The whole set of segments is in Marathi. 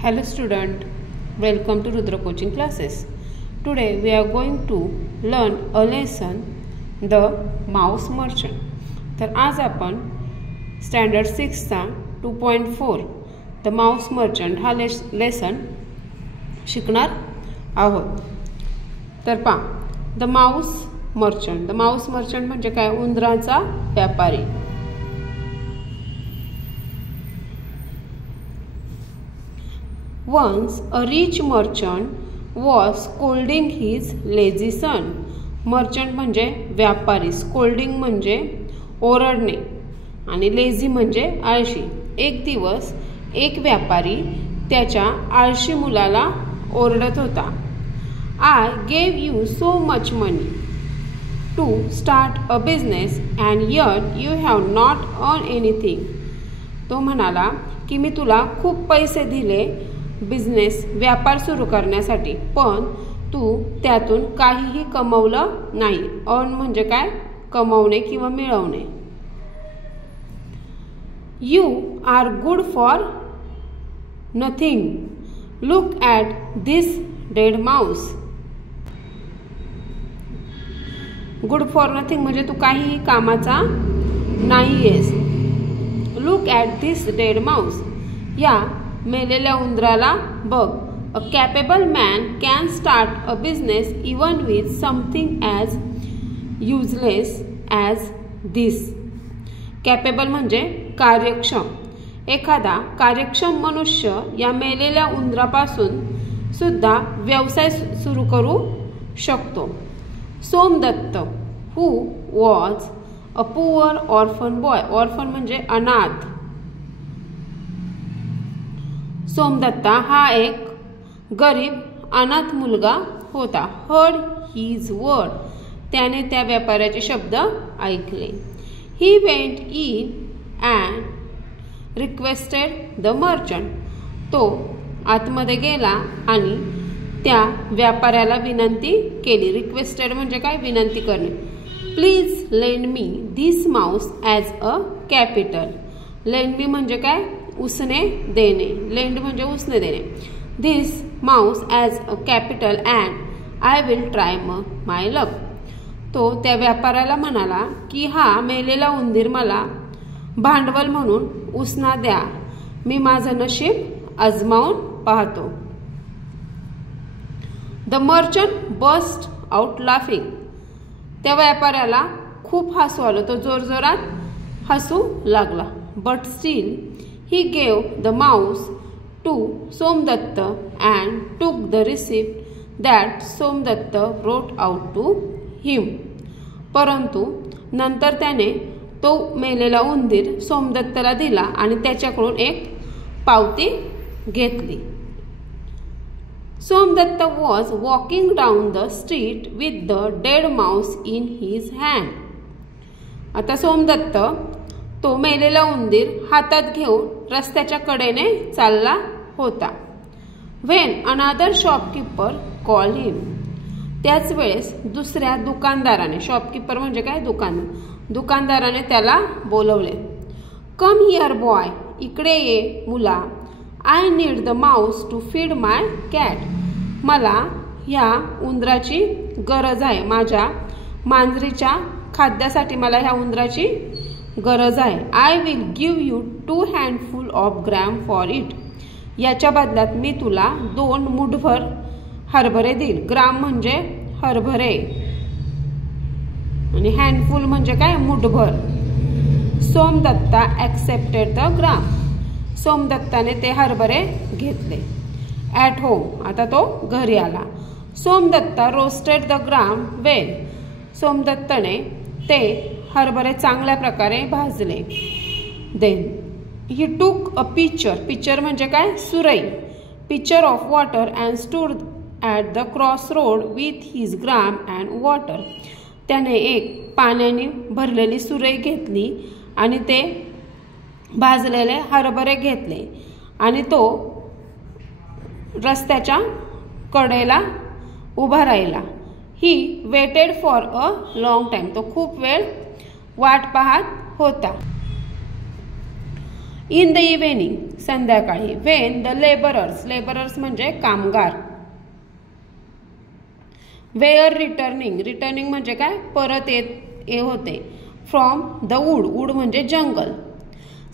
Hello student, welcome to Rudra coaching classes. Today we are going to learn a lesson, The Mouse Merchant. तर आज आपण स्टँडर्ड 6चा 2.4 The Mouse Merchant हा लेसन शिकणार आहोत. तर पहा, The Mouse Merchant. The Mouse Merchant म्हणजे काय? उंदराचा व्यापारी. Once a rich merchant was scolding his lazy son. Merchant म्हणजे व्यापारी, स्कोल्डिंग म्हणजे ओरडणे आणि लेझी म्हणजे आळशी. एक दिवस एक व्यापारी त्याच्या आळशी मुलाला ओरडत होता. I gave you so much money to start a business and yet you have not earned anything. तो म्हणाला की मी तुला खूप पैसे दिले व्यापार सुरू करण्यासाठी, पण तू त्यातून काहीही कमवलं नाही. अर्न म्हणजे काय? कमवणे किंवा मिळवणे. You are good for nothing. Look at this dead mouse. Good for nothing म्हणजे तू काहीही कामाचा नाहीयेस. Look at this dead mouse. या मेलेल्या उंदराला बघ. A capable man can start a business even with something as useless as this. Capable म्हणजे कार्यक्षम. एखादा कार्यक्षम मनुष्य या मेलेल्या उंदरापासून सुद्धा व्यवसाय सुरू करू शकतो. Somdatt who was a poor orphan boy. Orphan म्हणजे अनाथ. सोमदत्ता हा एक गरीब अनाथ मुलगा होता. Heard his word. त्याने त्या व्यापाऱ्याचे शब्द ऐकले. He went in and requested the merchant. तो आतमध्ये गेला आणि त्या व्यापाऱ्याला विनंती केली. रिक्वेस्टेड म्हणजे काय? विनंती करणे. Please lend me this mouse as a capital. Lend me म्हणजे काय? उसने देणे. लेंड म्हणजे उसने देणे. This mouse as a capital and I will try my luck. तो त्या व्यापाऱ्याला म्हणाला की हा मेलेला उंदीर मला भांडवल म्हणून उसना द्या. मी माझं नशीब आजमावून पाहतो. The merchant burst out laughing. त्या व्यापाऱ्याला खूप हसू आलं. तो जोरजोरात हसू लागला. But still he gave the mouse to Somdatta and took the receipt that Somdatta wrote out to him. परंतु नंतर त्याने तो मेलेला उंदीर सोमदत्ताला दिला आणि त्याच्याकडून एक पावती घेतली. Somdatta was walking down the street with the dead mouse in his hand. आता सोमदत्त तो मेलेला उंदीर हातात घेऊन रस्त्याच्या कडेने चालला होता. व्हेन अनादर शॉपकीपर कॉल हिम. त्याच वेळेस दुसऱ्या दुकानदाराने, शॉपकीपर म्हणजे काय? दुकानदाराने त्याला बोलवले. Come here boy. इकडे ये मुला. I need the mouse to feed my cat. मला ह्या उंदराची गरज आहे. माझ्या मांजरीच्या खाद्यासाठी मला ह्या उंदराची गरज आहे. I will give you 2 handful of gram for it. याच्या बदल्यात मी तुला 2 मुठभर हरभरे देईल. ग्राम म्हणजे हरभरे आणि हँडफुल म्हणजे काय? मुठभर. Somdatta accepted the gram. सोमदत्ताने ते हरभरे घेतले. At home. आता तो घरी आला. सोमदत्ता रोस्टेड द ग्राम वेल. सोमदत्ताने ते हरभरे चांगल्या प्रकारे भाजले. देन ही टूक अ पिचर. पिचर म्हणजे काय? सुरई. Pitcher of water and stood at the cross road with his gram and water. त्याने एक पाण्याने भरलेली सुरई घेतली आणि ते भाजलेले हरभरे घेतले आणि तो रस्त्याच्या कडेला उभा राहिला. He waited for a long time. तो खूप वेळ वाट पाहत होता. इन द इव्हिनिंग, संध्याकाळी. वेन द लेबरर्स म्हणजे कामगार. वेअर रिटर्निंग म्हणजे काय, परत येत होते. फ्रॉम द वूड म्हणजे जंगल.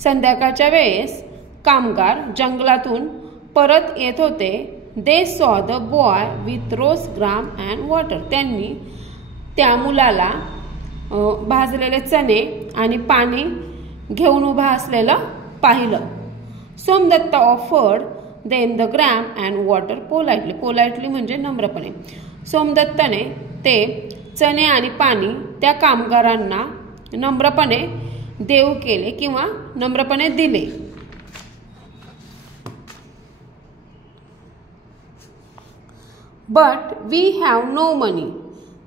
संध्याकाळच्या वेळेस कामगार जंगलातून परत येत होते. They saw the boy with roast gram and water. त्यांनी त्या मुलाला भाजलेले चणे आणि पाणी घेऊन उभा असलेलं पाहिलं. Somdatt offered them the gram and water politely म्हणजे नम्रपणे. सोमदत्तने ते चणे आणि पाणी त्या कामगारांना नम्रपणे देऊ केले किंवा नम्रपणे दिले. बट वी हॅव नो मनी.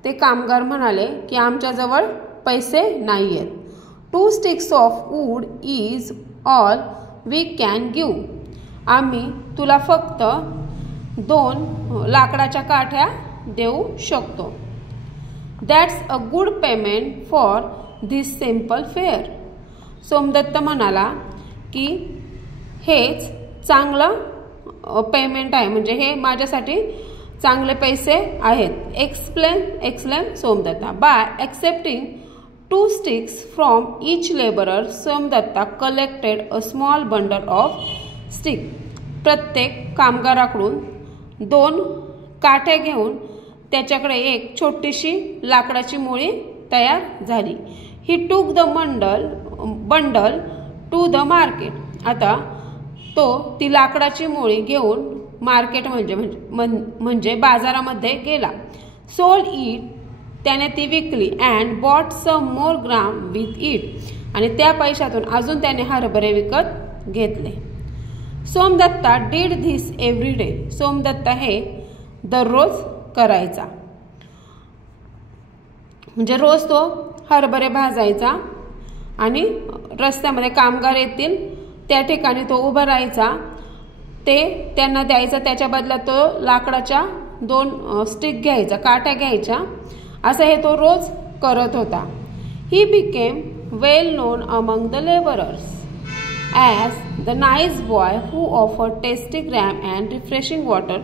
ते कामगार म्हणाले की आमच्याजवळ पैसे नाही आहेत. 2 sticks of wood is all we can give. आम्ही तुला फक्त 2 लाकडाच्या काठ्या देऊ शकतो. That's a good payment for this simple fare. Somdatt म्हणाला की हेच चांगलं पेमेंट आहे, म्हणजे हे माझ्यासाठी चांगले पैसे आहेत. Explain Somdatta. Bye accepting 2 sticks from each labourer, Somdatta collected a small bundle of stick. प्रत्येक कामगाराकडून 2 काठ्या घेऊन त्याच्याकडे एक छोटीशी लाकडाची मुळी तयार झाली. He took the bundle to the market. आता तो ती लाकडाची मुळी घेऊन मार्केट म्हणजे बाजारामध्ये गेला. सोल्ड इट, त्याने ती विकली. And bought some more gram with it, आणि त्या पैशातून अजून त्याने हरभरे विकत घेतले. Somdatta did this every day. Somdatta हे दररोज करायचा, म्हणजे रोज तो हरभरे भाजायचा आणि रस्त्यामध्ये कामगार येतील त्या ठिकाणी तो उभा राहायचा, ते त्यांना द्यायचं. त्याच्या बदल्यात तो लाकडाच्या 2 स्टिक घ्यायचा, काठ्या घ्यायच्या. असं हे तो रोज करत होता. He became well non among the labourers as the nice boy who offer tasty gram and refreshing water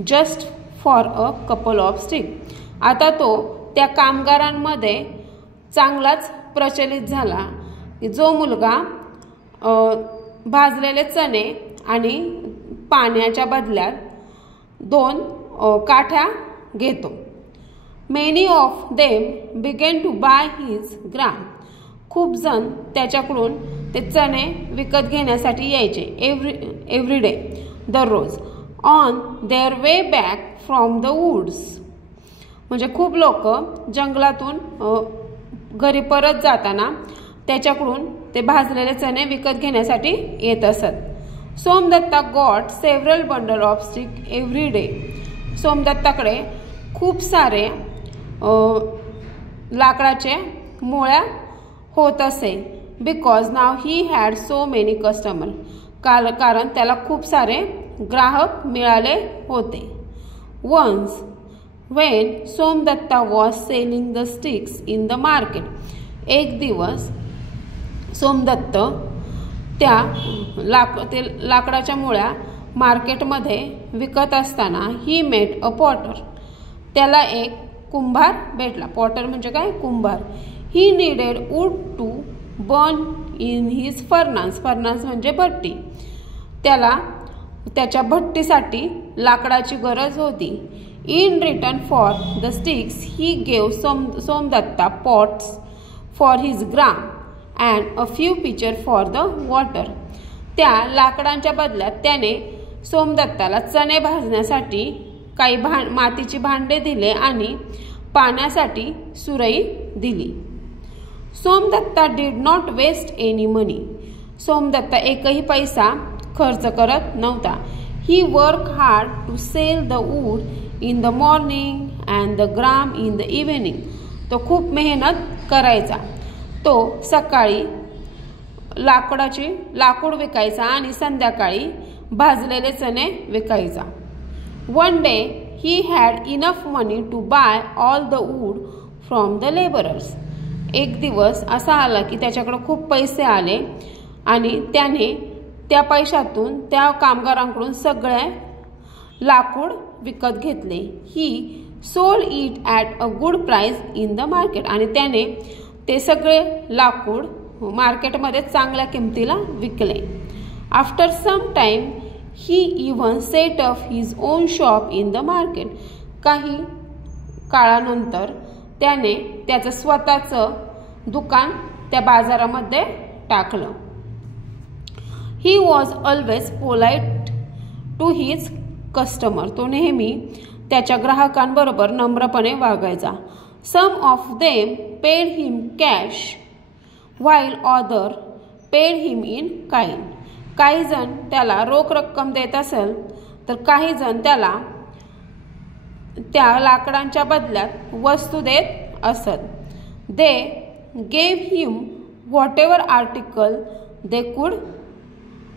just for a couple of stick. आता तो त्या कामगारांमध्ये चांगलाच प्रचलित झाला. जो मुलगा भाजलेले चणे आणि पाण्याच्या बदल्यात 2 काठ्या घेतो. Many of them began to buy his gram. खूप जण त्याच्याकडून ते चणे विकत घेण्यासाठी यायचे. एव्हरी डे, दररोज. On their way back from the woods, म्हणजे खूप लोक जंगलातून घरी परत जाताना त्याच्याकडून ते भाजलेले चणे विकत घेण्यासाठी येत असत. Somdatta got several bundle of stick every day. सोमदत्ताकडे खूप सारे लाकडाचे मुळ्या होत असे. Because now he had so many customer. कारण त्याला खूप सारे ग्राहक मिळाले होते. Once when Somdatta was selling the sticks in the market. एक दिवस सोमदत्त त्या लाकडाच्या मुळ्या मार्केटमध्ये विकत असताना ही मेट अ पॉटर. त्याला एक कुंभार भेटला. पॉटर म्हणजे काय, कुंभार. He needed wood to burn in his furnace. Furnace म्हणजे भट्टी. त्याला त्याच्या भट्टीसाठी लाकडाची गरज होती. In return for the sticks he gave Somdatta pots for his gram and a few pitcher for the water. त्या लाकडांच्या बदल्यात त्याने सोमदत्ताला चणे भाजण्यासाठी काही मातीची भांडे दिले आणि पाण्यासाठी सुरई दिली. Somdatta did not waste any money. Somdatta एकही पैसा खर्च करत नव्हता. He work hard to sell the wood in the morning and the gram in the evening. तो खूप मेहनत करायचा. तो सकाळी लाकूड विकायचा आणि संध्याकाळी भाजलेले चणे विकायचा. One day he had enough money to buy all the wood from the labourers. एक दिवस असा आला की त्याच्याकडे खूप पैसे आले आणि त्याने त्या पैशातून त्या कामगारांकडून सगळे लाकूड विकत घेतले. He sold it at a good price in the market. आणि त्याने ते सगळे लाकूड मार्केटमध्ये चांगल्या किमतीला विकले. After some time he even set up his own shop in the market. काही काळानंतर त्याने त्याचं स्वतःचं दुकान त्या बाजारामध्ये टाकलं. He was always polite to his customer. तो नेहमी त्याच्या ग्राहकांबरोबर नम्रपणे वागायचा. Some of them paid him cash while other paid him in kind. काही जण त्याला रोख रक्कम देत असेल तर काही जण त्याला त्या लाकडांच्या बदल्यात वस्तू देत असत. They gave him what ever article they could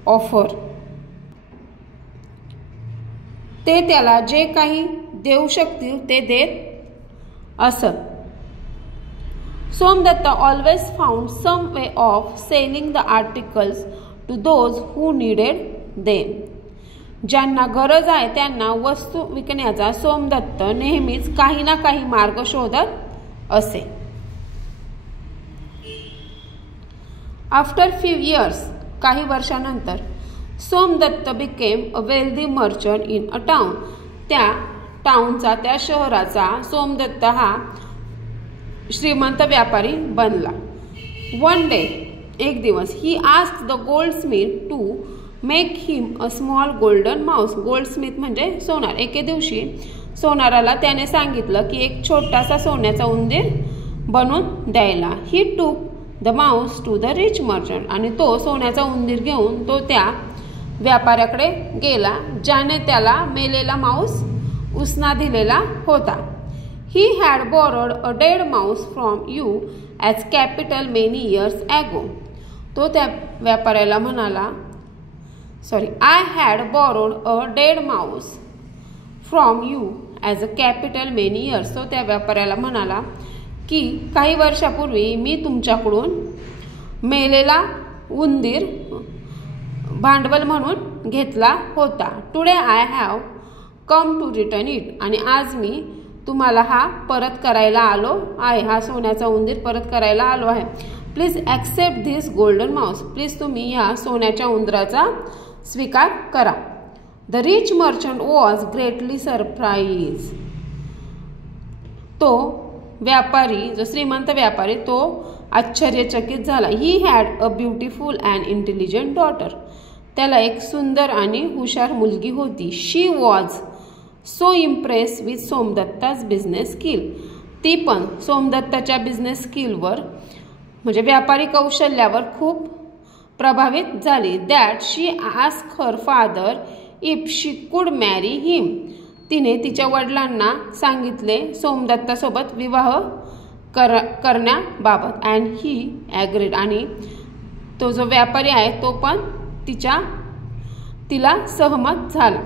offer. ते त्याला जे काही देऊ शकतील ते देत असत. Somdatta always found some way of selling the articles to those who needed them. ज्यांना गरज आहे त्यांना वस्तू विकण्याचा सोमदत्त नेहमीच काही ना काही मार्ग शोधत असे. आफ्टर फ्यू इयर्स, काही वर्षानंतर, Somdatt became a wealthy merchant in a town. त्या टाउनचा, त्या शहराचा सोमदत्त हा श्रीमंत व्यापारी बनला. वन डे, एक दिवस, he asked the goldsmith to make him a small golden mouse. Goldsmith म्हणजे सोनार. एके दिवशी सोनाराला त्याने सांगितलं की एक छोटासा सोन्याचा उंदीर बनवून द्यायला. He took the mouse to the rich merchant. आणि तो सोन्याचा उंदीर घेऊन तो त्या व्यापाऱ्याकडे गेला ज्याने त्याला मेलेला माऊस उसना दिलेला होता. He had borrowed a dead Mouse from you as capital many years ago. तो त्या व्यापाऱ्याला म्हणाला, I had borrowed a dead Mouse from you as a capital many years. तो त्या व्यापाऱ्याला म्हणाला की काही वर्षापूर्वी मी तुमच्याकडून मेलेला उंदीर भांडवल म्हणून घेतला होता. Today I have come to return it. आणि आज मी तुम्हाला हा परत करायला आलो आहे. हा सोन्याचा उंदीर परत करायला आलो आहे. Please accept this golden mouse. Please तुम्ही ह्या सोन्याच्या उंदराचा स्वीकार करा. The rich merchant was greatly surprise. तो व्यापारी, जो श्रीमंत व्यापारी, तो आश्चर्यचकित झाला. He had a beautiful and intelligent daughter. त्याला एक सुंदर आणि हुशार मुलगी होती. She was so impress with Somdatta's business skill. ती पण सोमदत्ताच्या बिझनेस स्किलवर म्हणजे व्यापारी कौशल्यावर खूप प्रभावित झाली. That she ask her father if she could marry हिम. तिने तिच्या वडिलांना सांगितले सोमदत्तासोबत विवाह करण्याबाबत. And he agreed. आणि तो जो व्यापारी आहे तो पण तिला सहमत झाला.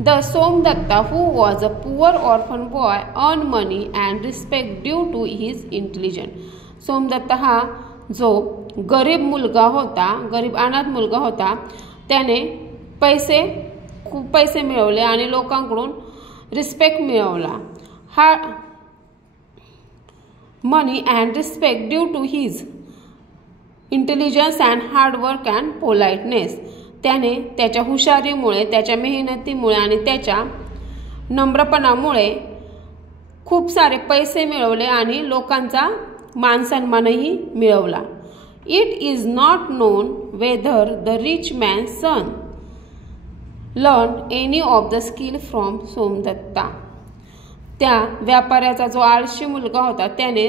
The Somdatta who was a poor orphan boy earn money and respect due to his intelligent. Somdatt हा जो गरीब मुलगा होता, गरीब अनाथ मुलगा होता, त्याने खूप पैसे मिळवले आणि लोकांकडून रिस्पेक्ट मिळवला. हा money and respect due to his intelligence and hard work and politeness. त्याने त्याच्या हुशारीमुळे, त्याच्या मेहनतीमुळे आणि त्याच्या नम्रपणामुळे खूप सारे पैसे मिळवले आणि लोकांचा मानसन्मानही मिळवला. It is not known whether the rich man son learn any of the skill from Somdatta. त्या व्यापाऱ्याचा जो आळशी मुलगा होता त्याने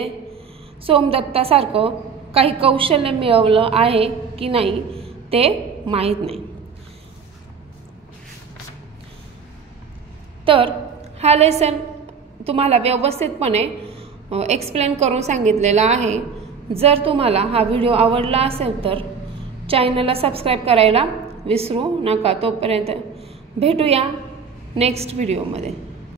सोमदत्तासारखं काही कौशल्य मिळवलं आहे की नाही ते माहीत नाही. तर हा लेसन तुम्हाला व्यवस्थितपणे एक्सप्लेन करून सांगितलेला आहे. जर तुम्हाला हा व्हिडिओ आवडला असेल तर चॅनलला सबस्क्राईब करायला विसरू नका. तोपर्यंत भेटूया नेक्स्ट व्हिडिओमध्ये.